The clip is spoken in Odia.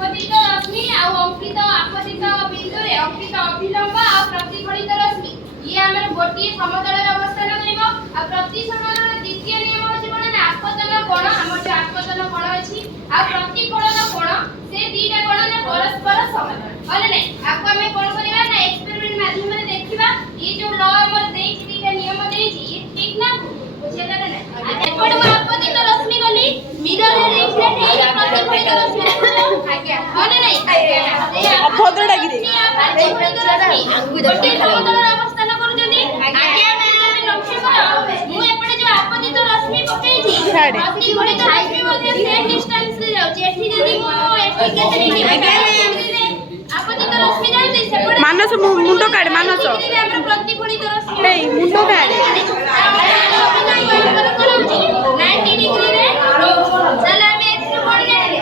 আপতিত রশ্মি ଆଉ ଅଙ୍କିତ ଆପତିତ ବିନ୍ଦୁରେ ଅଙ୍କିତ ଅଭିଲମ୍ବ ଆଉ ପ୍ରତିଫଳିତ ରଶ୍ମି ଇଏ ଆମର ଗୋଟିଏ ସମତଳରେ ଅବସ୍ଥାନ କରିବ। ଆଉ ପ୍ରତିସମର ଦ୍ୱିତୀୟ ନିୟମ ହେଉଛି କ'ଣ ନା ଆପତନ କୋଣ, ଆମର ଯୋଉ ଆପତନ କୋଣ ଅଛି ଆଉ ପ୍ରତିଫଳନ କୋଣ, ସେ ଦିଟା କୋଣ ନା ପରସ୍ପର ସମାନ ହେଲା ନାଇଁ। ଆକୁ ଆମେ କ'ଣ କରିବା ନା ଏକ୍ସପେରିମେଣ୍ଟ ମାଧ୍ୟମରେ ଦେଖିବା ଇଏ ଯୋଉ ଲ ଆମର ଦେଇଛି ଦିଟା ନିୟମ ଦେଇଛି ଇଏ ଠିକ ନା ବୁଝିଲା ନା ନାଇଁ। ଏପଟେ ମୁଁ ଆପତିତ ରଶ୍ମି ଗଲି ମିରର ରିଫ୍ଲେକ୍ଟ ହେଇକି ପ୍ରତିଫଳିତ ରଶ୍ମି ଆଜ୍ଞା ମାନେ ନାଇଁ ଅଭଦ୍ର ଡାକିରେ ଗୋଟିଏ ସମତଳରେ ଅବସ୍ଥାନ କରୁଛନ୍ତି। ଆଜ୍ଞା ତମେ ଲକ୍ଷ୍ୟ କର ମୁଁ ଏପଟେ ଯୋଉ ଆପତିତ ରଶ୍ମି ପକେଇଛି ପ୍ରତିଫଳିତ ରଶ୍ମି ମଧ୍ୟ ସେମ୍ ଡିଷ୍ଟାନ୍ସ ରେ ଯାଉଛି। ଏଠି ଯଦି ମୁଁ ଏଠି କେତେ ନେଇକି ଆପତିତ ରଶ୍ମି ଯାଉଛି ସେପଟେ ମାନସ ମୁଣ୍ଡ କାଢେ ମାନସ ଆମର ପ୍ରତିଫଳିତ ରଶ୍ମି ଏଇ ମୁଣ୍ଡ କାଢେ 90 डिग्री रे ତାହେଲେ ଆମେ ଏଥିରୁ କଣ ଜାଣିଲେ